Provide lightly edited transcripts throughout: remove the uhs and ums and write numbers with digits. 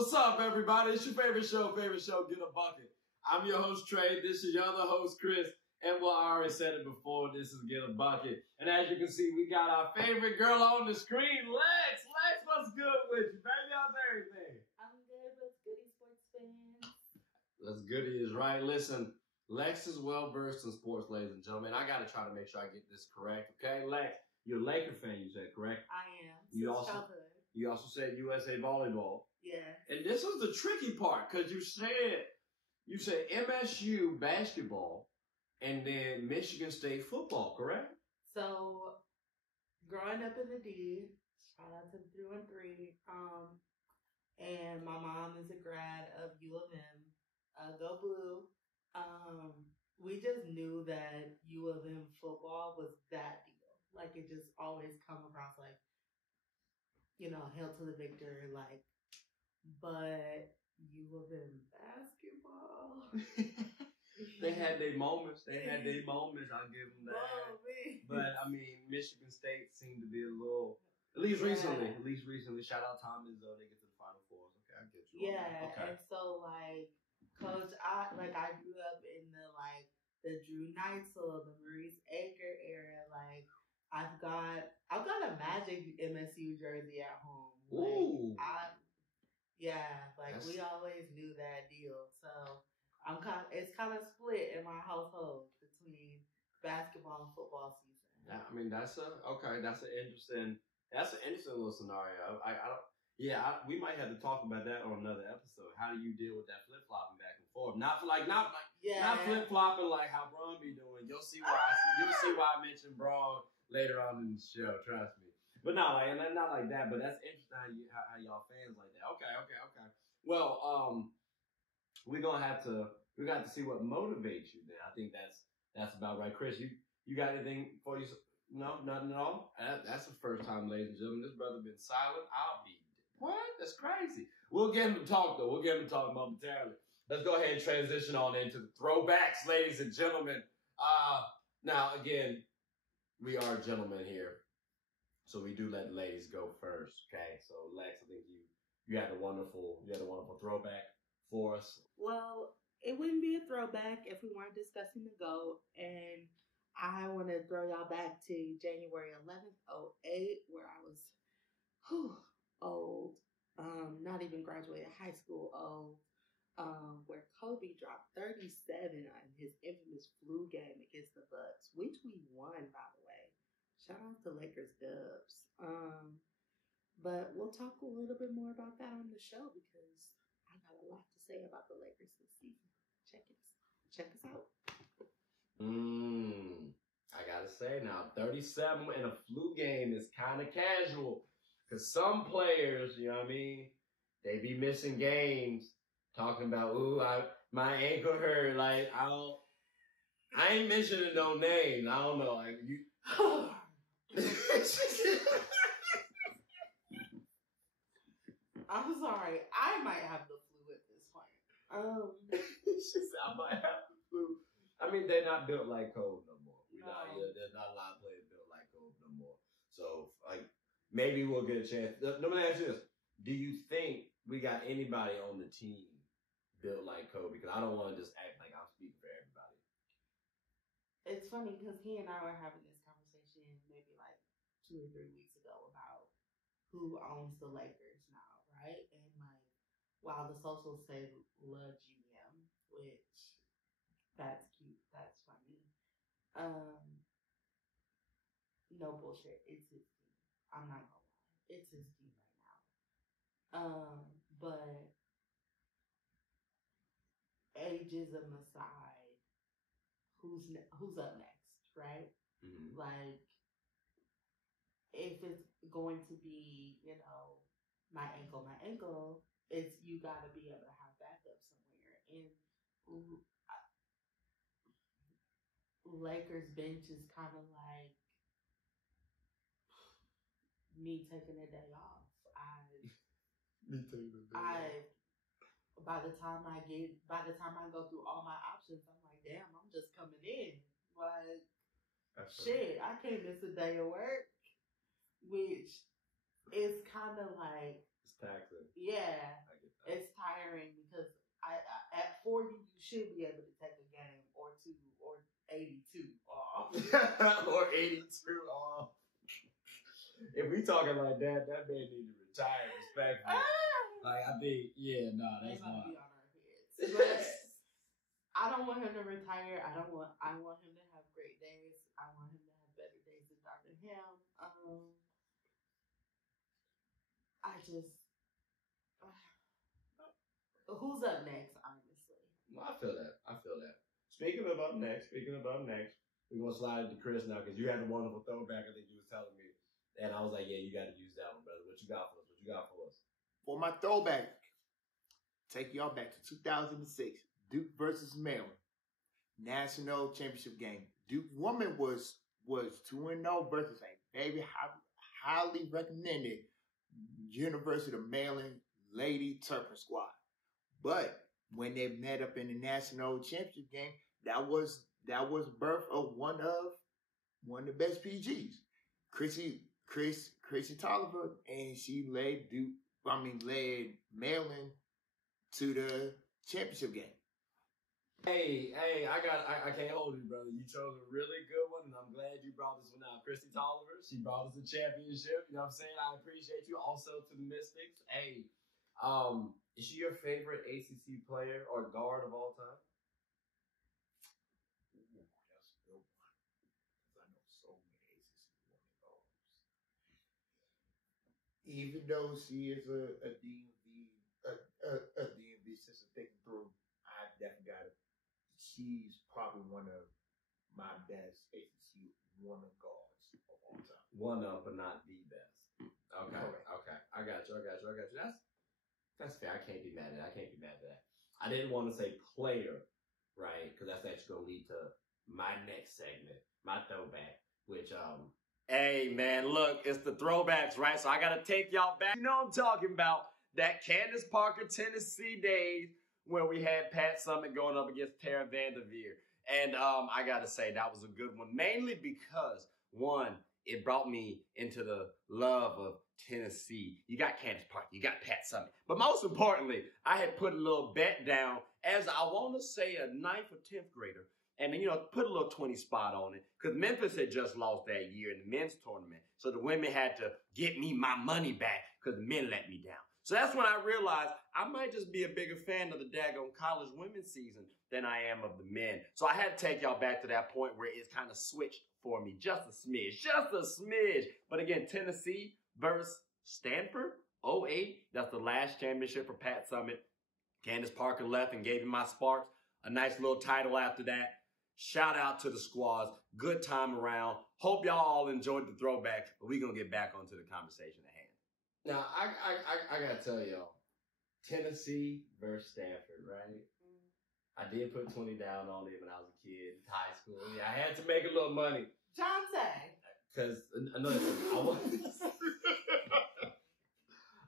What's up, everybody? It's your favorite show, Get a Bucket. I'm your host, Trey. This is your other host, Chris. And well, I already said it before, this is Get a Bucket. And as you can see, we got our favorite girl on the screen, Lex. Lex, what's good with you, baby? How's everything? I'm good. What's goody, sports fans? What's goody is right. Listen, Lex is well-versed in sports, ladies and gentlemen. I got to try to make sure I get this correct, okay? Lex, you're a Laker fan, you said, correct? I am. You also said USA Volleyball. Yeah. And this was the tricky part, because you said MSU basketball and then Michigan State football, correct? So, growing up in the D, shout out to the 313, and my mom is a grad of U of M, go Blue. We just knew that U of M football was that deal. Like, it just always come across like, you know, hail to the victor, like, but U of M basketball. They had their moments. I'll give them that. Oh, but, I mean, Michigan State seemed to be a little, at least recently. Shout out Tom Izzo. They get to the Final Fours. Okay, I get you. Yeah, okay. And so, like, Coach, I grew up in the Drew Neitzel, the Maurice Aker era. Like, I've got a Magic MSU jersey at home. Ooh. We always knew that deal. So it's kind of split in my household between basketball and football season. Yeah, I mean that's an interesting little scenario. We might have to talk about that on another episode. How do you deal with that flip flopping back and forth? Not flip flopping like how Braun be doing. You'll see why I mentioned Braun later on in the show. Trust me. But not like that. But that's interesting how y'all fans like that. Okay. Well, we're gonna have to see what motivates you. Then I think that's about right. Chris, you got anything for you? No, nothing at all. That's the first time, ladies and gentlemen. This brother been silent. What? That's crazy. We'll get him to talk though. We'll get him to talk momentarily. Let's go ahead and transition on into the throwbacks, ladies and gentlemen. Now again, we are gentlemen here. So we do let the ladies go first, okay? So Lex, I think you had a wonderful throwback for us. Well, it wouldn't be a throwback if we weren't discussing the GOAT, and I want to throw y'all back to January 11th, 2008, where I was old, not even graduated high school old, where Kobe dropped 37 on his infamous flu game against the Bucks, which we won, by the way. Shout out to Lakers Dubs. But we'll talk a little bit more about that on the show because I got a lot to say about the Lakers this season. Check us out. I gotta say now, 37 in a flu game is kind of casual. Because some players, you know what I mean, they be missing games talking about, my ankle hurt. Like, I ain't mentioning no names. I don't know. Like, you... I'm sorry. I might have the flu at this point. She said, I might have the flu. I mean, they're not built like Kobe no more. There's not a lot of players built like Kobe no more. So, like, maybe we'll get a chance. Let me ask you this. Do you think we got anybody on the team built like Kobe? Because I don't want to just act like I'm speaking for everybody. It's funny because he and I were having this conversation maybe like 2 or 3 weeks ago about who owns the Lakers now, right? And like, while the socials say La GM, which that's cute, that's funny. No bullshit. It's his team. I'm not gonna lie. It's his team right now. But ageism aside, who's up next, right? Mm-hmm. Like, if it's going to be, you know, my ankle, it's you got to be able to have backup somewhere. And Lakers bench is kind of like me taking a day off. By the time I go through all my options, I'm like, damn, I'm just coming in. Like, shit, I can't miss a day of work, which is kind of like, it's taxing. Yeah, I get that. should be able to take a game or two or 82 off. Or 82 off. If we talking like that, that man need to retire respectfully. Like, I think, yeah, no, that's not. Be on our heads. But I don't want him to retire. I want him to have great days. I want him to have better days than Dr. Ham. I just who's up next, honestly? I feel that. Speaking of up next, we're gonna slide it to Chris now because you had a wonderful throwback. I think you was telling me, and I was like, yeah, you got to use that one, brother. What you got for us? For my throwback, take y'all back to 2006, Duke versus Maryland, national championship game. Duke woman was 2-0 versus a very highly recommended University of Maryland Lady Turpin squad. But when they met up in the national championship game, that was birth of one of the best PGs, Kristi Toliver, and she led Maryland to the championship game. Hey, I can't hold you, brother. You chose a really good one, and I'm glad you brought this one out. Kristi Toliver, she brought us a championship. You know what I'm saying? I appreciate you. Also to the Mystics. Hey, is she your favorite ACC player or guard of all time? Ooh, that's a good one. I know so many ACC women guards. Even though she is a DMV assistant thinking through, I definitely got it. She's probably one of my best ACC women guards of all time. One of, but not the best. Okay. I got you. That's fair. I can't be mad at that. I didn't want to say player, right? Because that's actually going to lead to my next segment, my throwback, which, Hey, man, look, it's the throwbacks, right? So I got to take y'all back. You know what I'm talking about. That Candace Parker, Tennessee days where we had Pat Summitt going up against Tara Vanderveer. And I got to say, that was a good one, mainly because, one, it brought me into the love of Tennessee. You got Candace Parker, you got Pat Summitt. But most importantly, I had put a little bet down as I want to say a 9th or 10th grader. And then, put a little 20 spot on it. Because Memphis had just lost that year in the men's tournament. So the women had to get me my money back because the men let me down. So that's when I realized I might just be a bigger fan of the daggone college women's season than I am of the men. So I had to take y'all back to that point where it's kind of switched for me. Just a smidge. But again, Tennessee versus Stanford, 08. That's the last championship for Pat Summitt. Candace Parker left and gave me my sparks. A nice little title after that. Shout out to the squads. Good time around. Hope y'all all enjoyed the throwback, but we're going to get back onto the conversation at hand. Now, I got to tell y'all, Tennessee versus Stanford, right? I did put 20 down on it when I was a kid in high school. Yeah, I had to make a little money. Jonte. Because, another thing,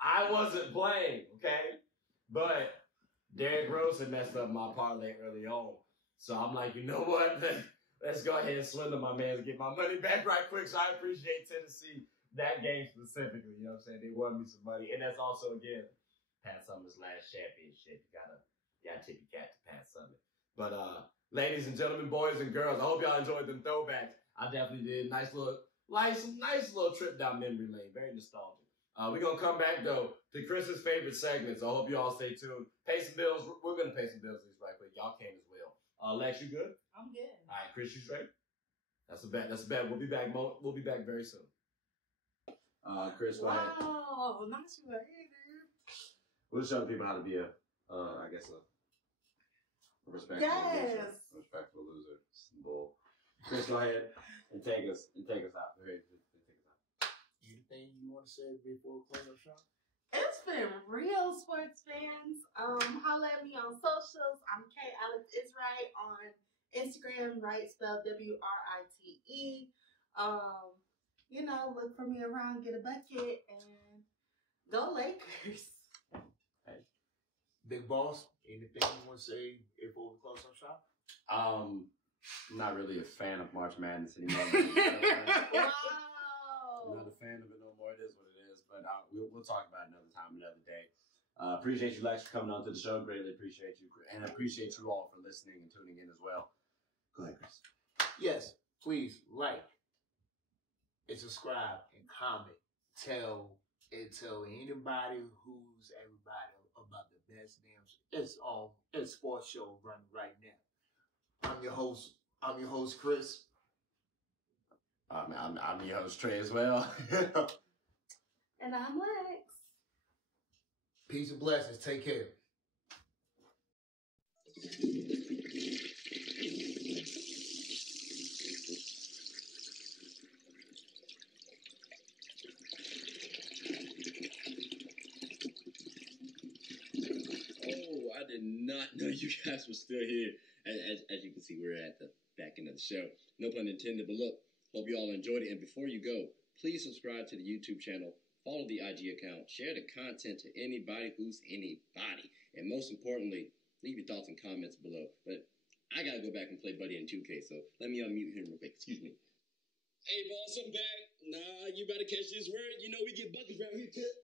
I wasn't playing, okay? But Derrick Rose had messed up my parlay early on. So I'm like, you know what? Let's go ahead and swindle my man and get my money back right quick. So I appreciate Tennessee, that game specifically. You know what I'm saying? They won me some money. And that's also, again, Pat Summitt's last championship. You gotta tip your cap to Pat Summitt. But ladies and gentlemen, boys and girls, I hope y'all enjoyed them throwbacks. I definitely did. Nice little trip down memory lane. Very nostalgic. We're going to come back, though, to Chris's favorite segments. I hope you all stay tuned. Pay some bills. We're going to pay some bills right quick. Y'all can as well. Lex, you good? I'm good. All right, Chris, you straight? That's a bet. We'll be back. We'll be back very soon. Chris, go ahead. Wow, not you either. We'll show people how to be a respectful loser. Respectful loser. Bull. Chris, go ahead and take us out. Anything you want to say before we close our show? It's been real, sports fans. Holla at me on socials. I'm K Alex Is Right on Instagram, right spelled WRITE. Look for me around, get a bucket, and go Lakers. Hey, Big Boss, anything you want to say before we close our show? I'm not really a fan of March Madness anymore. Wow. I'm not a fan of it no more. It is what it is. But we'll talk about it another time, another day. Appreciate you, Lex, for coming on to the show. Greatly appreciate you. And I appreciate you all for listening and tuning in as well. Go ahead, Chris. Yes, please like and subscribe and comment. Tell anybody who's everybody about the best damn. It's sports show running right now. I'm your host, Chris. I'm your host, Trey, as well. And I'm Lex. Peace and blessings. Take care. I did not know you guys were still here. As you can see, we're at the back end of the show. No pun intended, but look, hope you all enjoyed it. And before you go, please subscribe to the YouTube channel, follow the IG account, share the content to anybody who's anybody. And most importantly, leave your thoughts and comments below. But I got to go back and play Buddy in 2K, so let me unmute him real quick. Excuse me. Hey, boss, I'm back. Nah, you better catch this word. You know we get buckets around here, too.